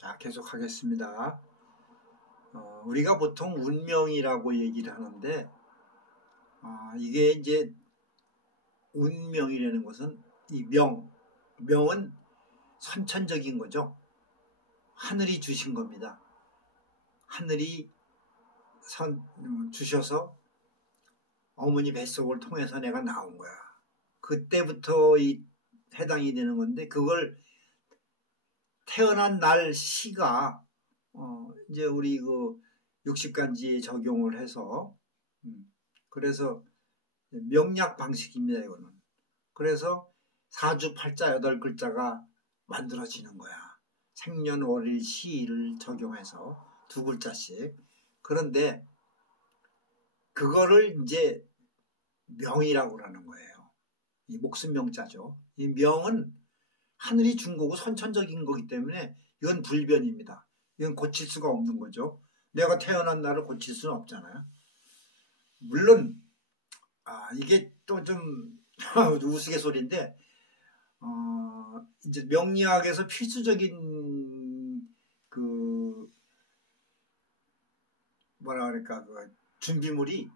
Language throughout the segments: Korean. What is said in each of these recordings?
자, 계속하겠습니다. 우리가 보통 운명이라고 얘기를 하는데, 이게 이제 운명이라는 것은 이 명은 선천적인 거죠. 하늘이 주신 겁니다. 하늘이 주셔서 어머니 뱃속을 통해서 내가 나온 거야. 그때부터 해당이 되는 건데, 그걸 태어난 날 시가 이제 우리 그 60간지에 적용을 해서 그래서 명약 방식입니다. 이거는. 그래서 사주팔자 8글자가 만들어지는 거야. 생년월일 시를 적용해서 2글자씩. 그런데 그거를 이제 명이라고 하는 거예요. 이 목숨 명자죠. 이 명은 하늘이 준 거고 선천적인 거기 때문에 이건 불변입니다. 이건 고칠 수가 없는 거죠. 내가 태어난 날을 고칠 수는 없잖아요. 물론 이게 또 좀 우스갯소리인데 이제 명리학에서 필수적인 그 뭐라 그럴까 그 준비물이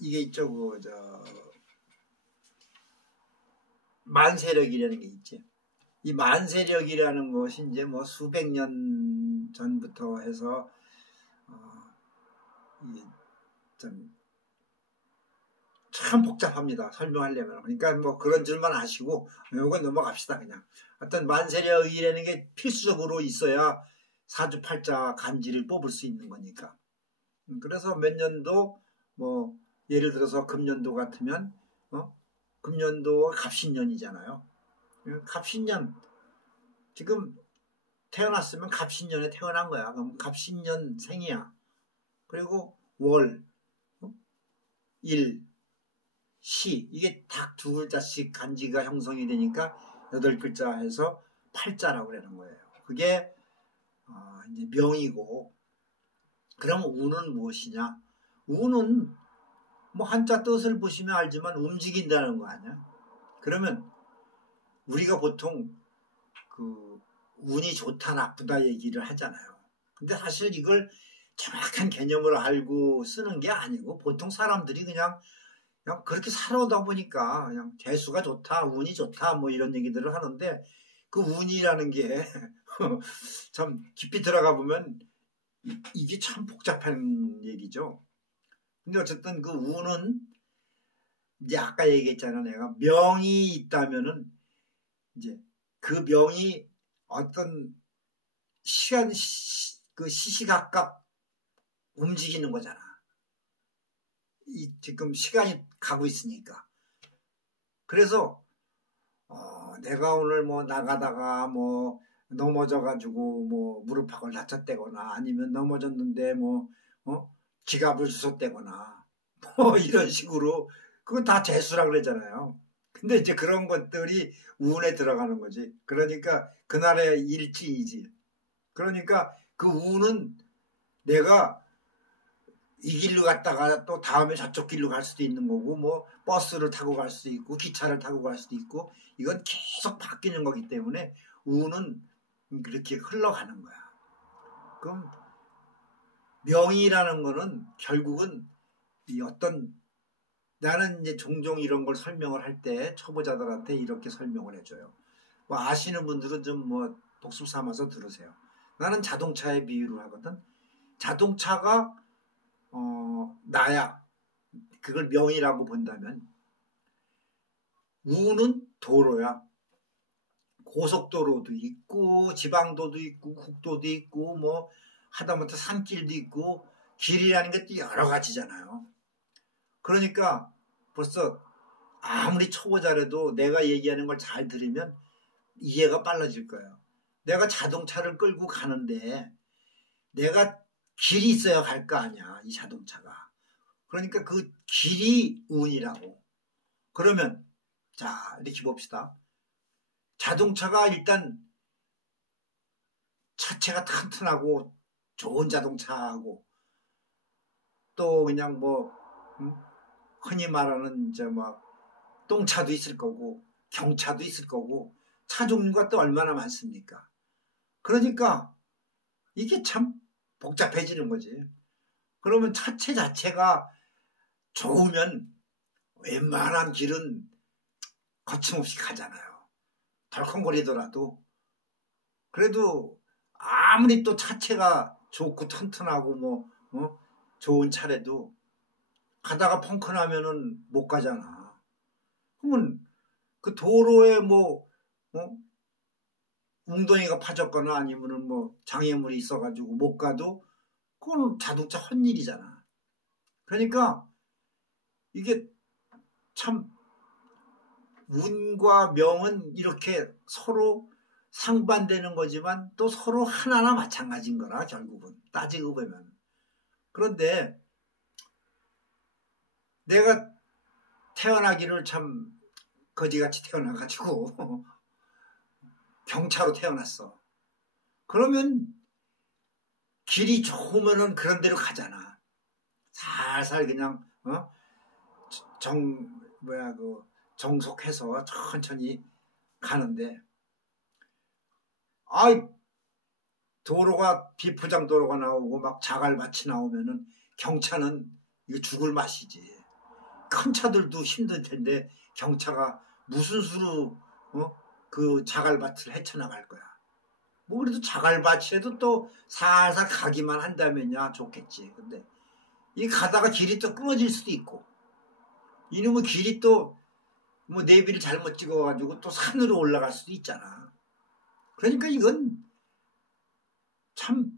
이게 있죠. 만세력이라는 게 있지. 이 만세력이라는 것이 이제 뭐 수백 년 전부터 해서 참 복잡합니다. 설명하려면. 그러니까 뭐 그런 줄만 아시고 이건 넘어갑시다. 그냥 어떤 만세력이라는 게 필수적으로 있어야 사주팔자 간지를 뽑을 수 있는 거니까. 그래서 몇 년도 뭐 예를 들어서 금년도 같으면 금년도가 갑신년이잖아요. 갑신년 지금 태어났으면 갑신년에 태어난 거야. 그럼 갑신년 생이야. 그리고 월, 일, 시 이게 딱 2글자씩 간지가 형성이 되니까 8글자 해서 팔자라고 그러는 거예요. 그게 이제 명이고. 그럼 운은 무엇이냐? 운은 뭐 한자 뜻을 보시면 알지만 움직인다는 거 아니야? 그러면 우리가 보통 그 운이 좋다 나쁘다 얘기를 하잖아요. 근데 사실 이걸 정확한 개념을 알고 쓰는 게 아니고 보통 사람들이 그냥 그렇게 살아오다 보니까 그냥 재수가 좋다, 운이 좋다 뭐 이런 얘기들을 하는데 그 운이라는 게 참 깊이 들어가 보면 이게 참 복잡한 얘기죠. 근데 어쨌든 그 운은 이제 아까 얘기했잖아. 내가 명이 있다면은 이제 그 명이 어떤 시간 그 시시각각 움직이는 거잖아. 지금 시간이 가고 있으니까. 그래서 내가 오늘 뭐 나가다가 뭐 넘어져가지고 뭐 무릎팍을 다쳤다거나 아니면 넘어졌는데 뭐 지갑을 주웠다거나 뭐 이런 식으로 그건 다 재수라 그러잖아요. 근데 이제 그런 것들이 운에 들어가는 거지. 그러니까 그날의 일지이지. 그러니까 그 운은 내가 이 길로 갔다가 또 다음에 저쪽 길로 갈 수도 있는 거고 뭐 버스를 타고 갈 수도 있고 기차를 타고 갈 수도 있고 이건 계속 바뀌는 거기 때문에 운은 그렇게 흘러가는 거야. 그럼 명이라는 거는 결국은 이 어떤 나는 이제 종종 이런 걸 설명을 할 때 초보자들한테 이렇게 설명을 해줘요. 뭐 아시는 분들은 좀 뭐 복습 삼아서 들으세요. 나는 자동차에 비유를 하거든. 자동차가 나야. 그걸 명이라고 본다면 우는 도로야. 고속도로도 있고 지방도도 있고 국도도 있고 뭐 하다못해 산길도 있고 길이라는 것도 여러 가지잖아요. 그러니까 벌써 아무리 초보자라도 내가 얘기하는 걸 잘 들으면 이해가 빨라질 거예요. 내가 자동차를 끌고 가는데 내가 길이 있어야 갈 거 아니야. 이 자동차가. 그러니까 그 길이 운이라고. 그러면 자 이렇게 봅시다. 자동차가 일단 차체가 튼튼하고 좋은 자동차하고 또 그냥 뭐 흔히 말하는 이제 막 똥차도 있을 거고 경차도 있을 거고 차 종류가 또 얼마나 많습니까? 그러니까 이게 참 복잡해지는 거지. 그러면 차체 자체가 좋으면 웬만한 길은 거침없이 가잖아요. 덜컹거리더라도. 그래도 아무리 또 차체가 좋고 튼튼하고 좋은 차래도 가다가 펑크 나면은 못 가잖아. 그러면 그 도로에 웅덩이가 파졌거나 아니면은 장애물이 있어가지고 못 가도 그건 자동차 헛일이잖아. 그러니까 이게 참 운과 명은 이렇게 서로 상반되는 거지만 또 서로 하나나 마찬가지인 거라 결국은 따지고 보면. 그런데 내가 태어나기를 참 거지같이 태어나가지고 경차로 태어났어. 그러면 길이 좋으면은 그런 데로 가잖아. 살살 그냥 정속해서 천천히 가는데 도로가 비포장 도로가 나오고 막 자갈밭이 나오면은 경차는 이거 죽을 맛이지. 큰 차들도 힘들 텐데 경차가 무슨 수로 그 자갈밭을 헤쳐나갈 거야. 그래도 자갈밭이라도 또 살살 가기만 한다면야 좋겠지. 근데 이 가다가 길이 또 끊어질 수도 있고 이놈의 길이 또 내비를 잘못 찍어가지고 또 산으로 올라갈 수도 있잖아. 그러니까 이건 참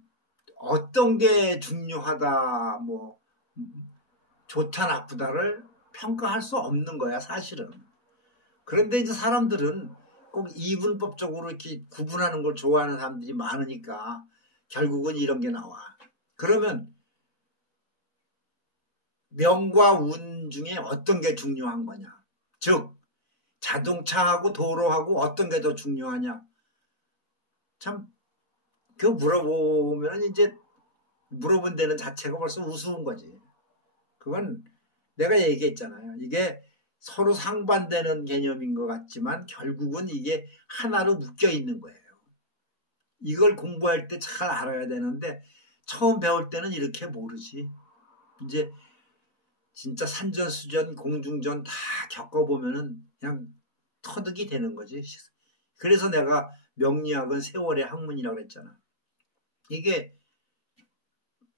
어떤 게 중요하다 좋다 나쁘다를 평가할 수 없는 거야 사실은. 그런데 이제 사람들은 꼭 이분법적으로 이렇게 구분하는 걸 좋아하는 사람들이 많으니까 결국은 이런 게 나와. 그러면 명과 운 중에 어떤 게 중요한 거냐. 즉 자동차하고 도로하고 어떤 게 더 중요하냐. 참 그거 물어보면 이제 물어본 데는 자체가 벌써 우스운 거지. 그건 내가 얘기했잖아요. 이게 서로 상반되는 개념인 것 같지만 결국은 이게 하나로 묶여 있는 거예요. 이걸 공부할 때 잘 알아야 되는데 처음 배울 때는 이렇게 모르지. 이제 진짜 산전수전 공중전 다 겪어보면은 그냥 터득이 되는 거지. 그래서 내가 명리학은 세월의 학문이라고 그랬잖아. 이게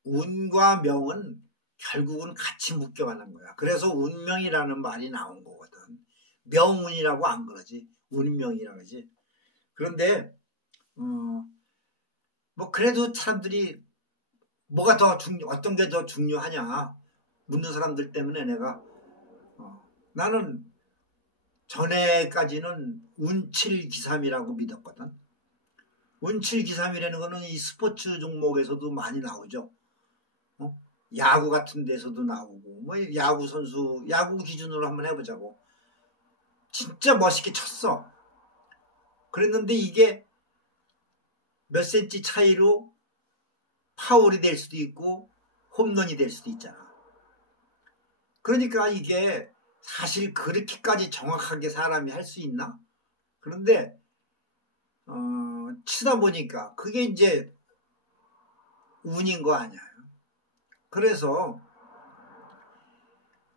운과 명은 결국은 같이 묶여가는 거야. 그래서 운명이라는 말이 나온 거거든. 명운이라고 안 그러지. 운명이라고 그러지. 그런데 그래도 사람들이 어떤 게 더 중요하냐 묻는 사람들 때문에 내가 나는 전에까지는 운칠기삼이라고 믿었거든. 운칠기삼이라는 거는 이 스포츠 종목에서도 많이 나오죠. 야구 같은 데서도 나오고 야구 선수 야구 기준으로 한번 해보자고. 진짜 멋있게 쳤어. 그랬는데 이게 몇 센치 차이로 파울이 될 수도 있고 홈런이 될 수도 있잖아. 그러니까 이게 사실 그렇게까지 정확하게 사람이 할 수 있나? 그런데 치다 보니까 그게 이제 운인 거 아니야. 그래서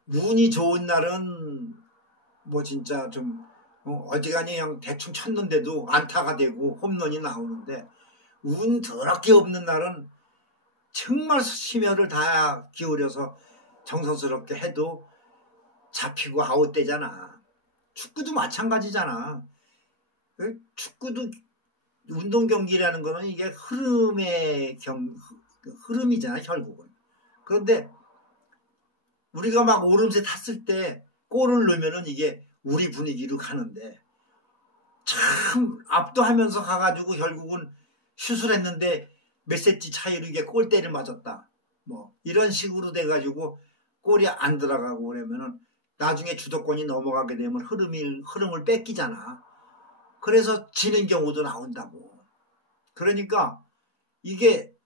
운이 좋은 날은 진짜 좀 어지간히 그냥 대충 쳤는데도 안타가 되고 홈런이 나오는데 운 더럽게 없는 날은 정말 심혈을 다 기울여서 정성스럽게 해도 잡히고 아웃되잖아. 축구도 마찬가지잖아. 축구도 운동 경기라는 거는 이게 흐름이잖아 결국은. 그런데 우리가 막 오름세 탔을 때 골을 넣으면은 이게 우리 분위기로 가는데 참 압도하면서 가가지고 결국은 슛을 했는데 몇 센치 차이로 이게 골대를 맞았다. 이런 식으로 돼가지고 골이 안 들어가고 그러면은 나중에 주도권이 넘어가게 되면 흐름을 뺏기잖아. 그래서 지는 경우도 나온다고. 그러니까 이게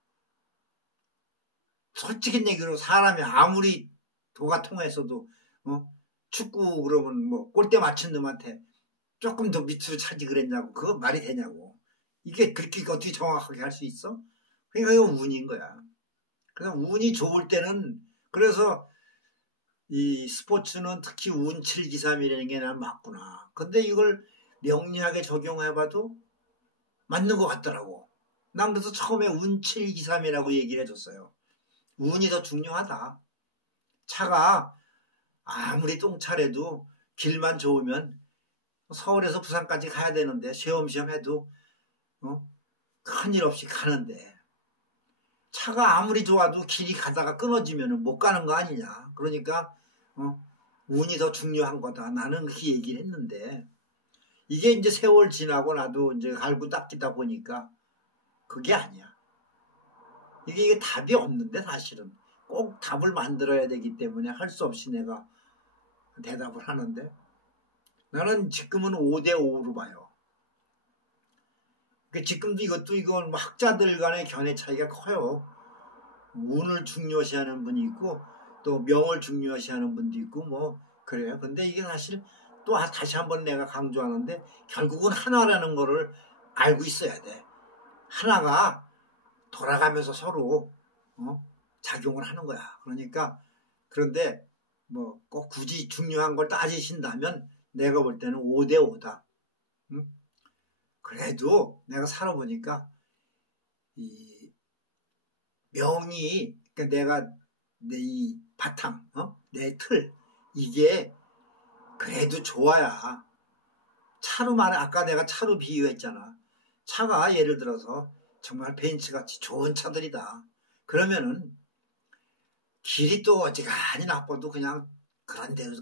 솔직히 얘기로 사람이 아무리 도가 통해서도 축구 그러면 골대 맞춘 놈한테 조금 더 밑으로 차지 그랬냐고. 그거 말이 되냐고. 이게 그렇게 어떻게 정확하게 할 수 있어? 그러니까 이건 운인 거야. 그래서 운이 좋을 때는, 그래서 이 스포츠는 특히 운 7기삼이라는 게 난 맞구나. 근데 이걸 명리하게 적용해봐도 맞는 것 같더라고. 난 그래서 처음에 운 7기삼이라고 얘기를 해줬어요. 운이 더 중요하다. 차가 아무리 똥차래도 길만 좋으면 서울에서 부산까지 가야 되는데 쉬엄쉬엄 해도 큰일 없이 가는데, 차가 아무리 좋아도 길이 가다가 끊어지면 못 가는 거 아니냐. 그러니까 운이 더 중요한 거다. 나는 그렇게 얘기를 했는데, 이게 이제 세월 지나고 나도 이제 갈고 닦이다 보니까 그게 아니야. 이게 답이 없는데, 사실은 꼭 답을 만들어야 되기 때문에 할 수 없이 내가 대답을 하는데, 나는 지금은 5대5로 봐요. 지금도 이건 뭐 학자들 간의 견해 차이가 커요. 운을 중요시하는 분이 있고 또 명을 중요시하는 분도 있고 뭐 그래요. 근데 이게 사실 또 다시 한번 내가 강조하는데, 결국은 하나라는 거를 알고 있어야 돼. 하나가 돌아가면서 서로 작용을 하는 거야. 그러니까, 그런데 뭐 꼭 굳이 중요한 걸 따지신다면 내가 볼 때는 5대5다. 응? 그래도 내가 살아보니까 이 명이, 그러니까 내가 내 이 바탕, 내 틀, 이게 그래도 좋아야. 차로 말해, 아까 내가 차로 비유했잖아. 차가 예를 들어서 정말 벤츠같이 좋은 차들이다. 그러면은 길이 또 어지간히 나빠도 그냥 그런 데로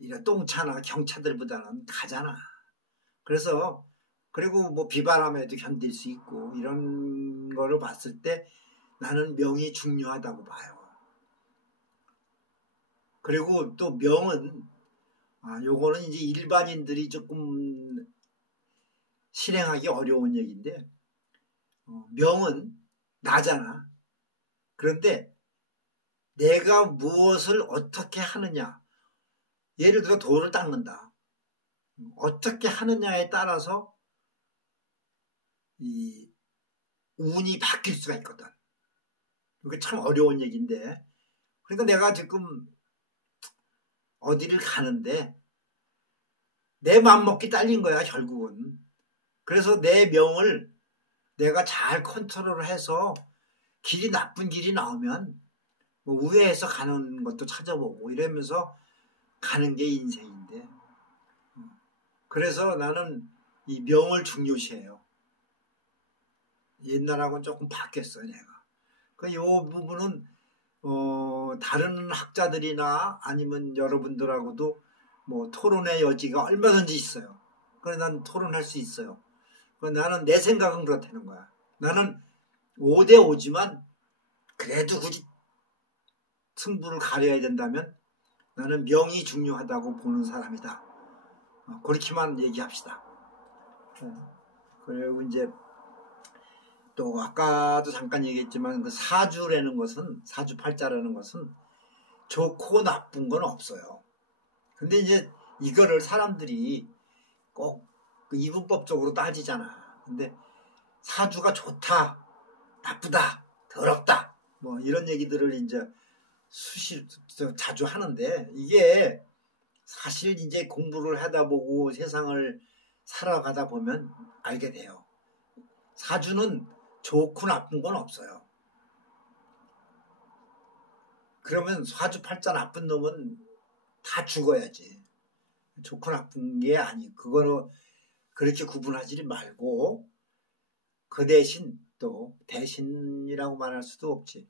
이런 똥차나 경차들보다는 가잖아. 그래서 그리고 뭐 비바람에도 견딜 수 있고 이런 거를 봤을 때 나는 명이 중요하다고 봐요. 그리고 또 명은 요거는 이제 일반인들이 조금 실행하기 어려운 얘기인데, 명은 나잖아. 그런데 내가 무엇을 어떻게 하느냐, 예를 들어 돌을 닦는다. 어떻게 하느냐에 따라서 이 운이 바뀔 수가 있거든. 이게 참 어려운 얘기인데, 그러니까 내가 지금 어디를 가는데 내 맘먹기 딸린 거야, 결국은. 그래서 내 명을 내가 잘 컨트롤해서 길이 나쁜 길이 나오면 뭐 우회해서 가는 것도 찾아보고 이러면서 가는 게 인생인데, 그래서 나는 이 명을 중요시해요. 옛날하고는 조금 바뀌었어요, 내가. 이 부분은 다른 학자들이나 아니면 여러분들하고도 뭐 토론의 여지가 얼마든지 있어요. 그래서 난 토론할 수 있어요. 나는 내 생각은 그렇다는 거야. 나는 5대5지만 그래도 굳이 승부를 가려야 된다면 나는 명이 중요하다고 보는 사람이다. 그렇게만 얘기합시다. 그리고 이제 또 아까도 잠깐 얘기했지만 그 사주라는 것은, 사주팔자라는 것은 좋고 나쁜 건 없어요. 근데 이제 이거를 사람들이 꼭 이분법적으로 따지잖아. 근데 사주가 좋다, 나쁘다, 더럽다, 뭐 이런 얘기들을 이제 자주 하는데, 이게 사실 이제 공부를 하다 보고 세상을 살아가다 보면 알게 돼요. 사주는 좋고 나쁜 건 없어요. 그러면 사주팔자 나쁜 놈은 다 죽어야지. 좋고 나쁜 게 아니, 그거로 그렇게 구분하지 말고, 그 대신 또 대신이라고 말할 수도 없지.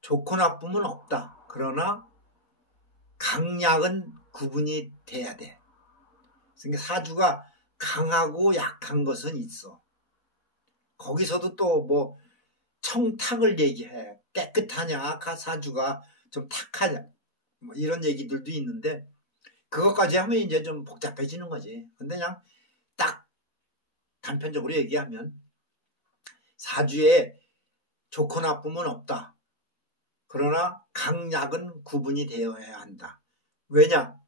좋고 나쁨은 없다. 그러나 강약은 구분이 돼야 돼. 그러니까 사주가 강하고 약한 것은 있어. 거기서도 또 뭐 청탁을 얘기해. 깨끗하냐, 사주가 좀 탁하냐, 뭐 이런 얘기들도 있는데, 그것까지 하면 이제 좀 복잡해지는 거지. 근데 그냥 딱 단편적으로 얘기하면 사주에 좋고 나쁨은 없다. 그러나 강약은 구분이 되어야 한다. 왜냐?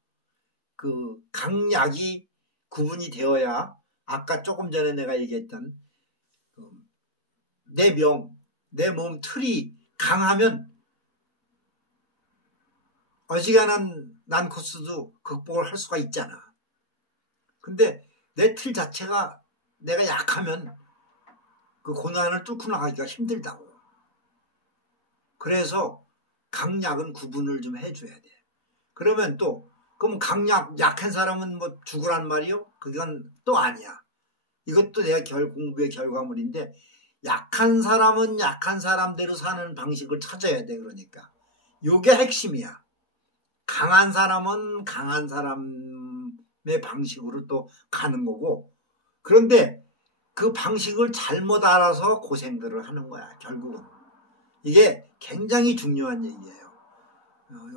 그 강약이 구분이 되어야 아까 조금 전에 내가 얘기했던 내 몸 틀이 강하면 어지간한 난코스도 극복을 할 수가 있잖아. 근데 내 틀 자체가 내가 약하면 그 고난을 뚫고 나가기가 힘들다고. 그래서 강약은 구분을 좀 해줘야 돼. 그러면 또 그럼 약한 사람은 뭐 죽으란 말이요? 그건 또 아니야. 이것도 내가 공부의 결과물인데 약한 사람은 약한 사람대로 사는 방식을 찾아야 돼. 그러니까 요게 핵심이야. 강한 사람은 강한 사람의 방식으로 또 가는 거고, 그런데 그 방식을 잘못 알아서 고생들을 하는 거야. 결국은 이게 굉장히 중요한 얘기예요.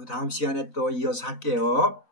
다음 시간에 또 이어서 할게요.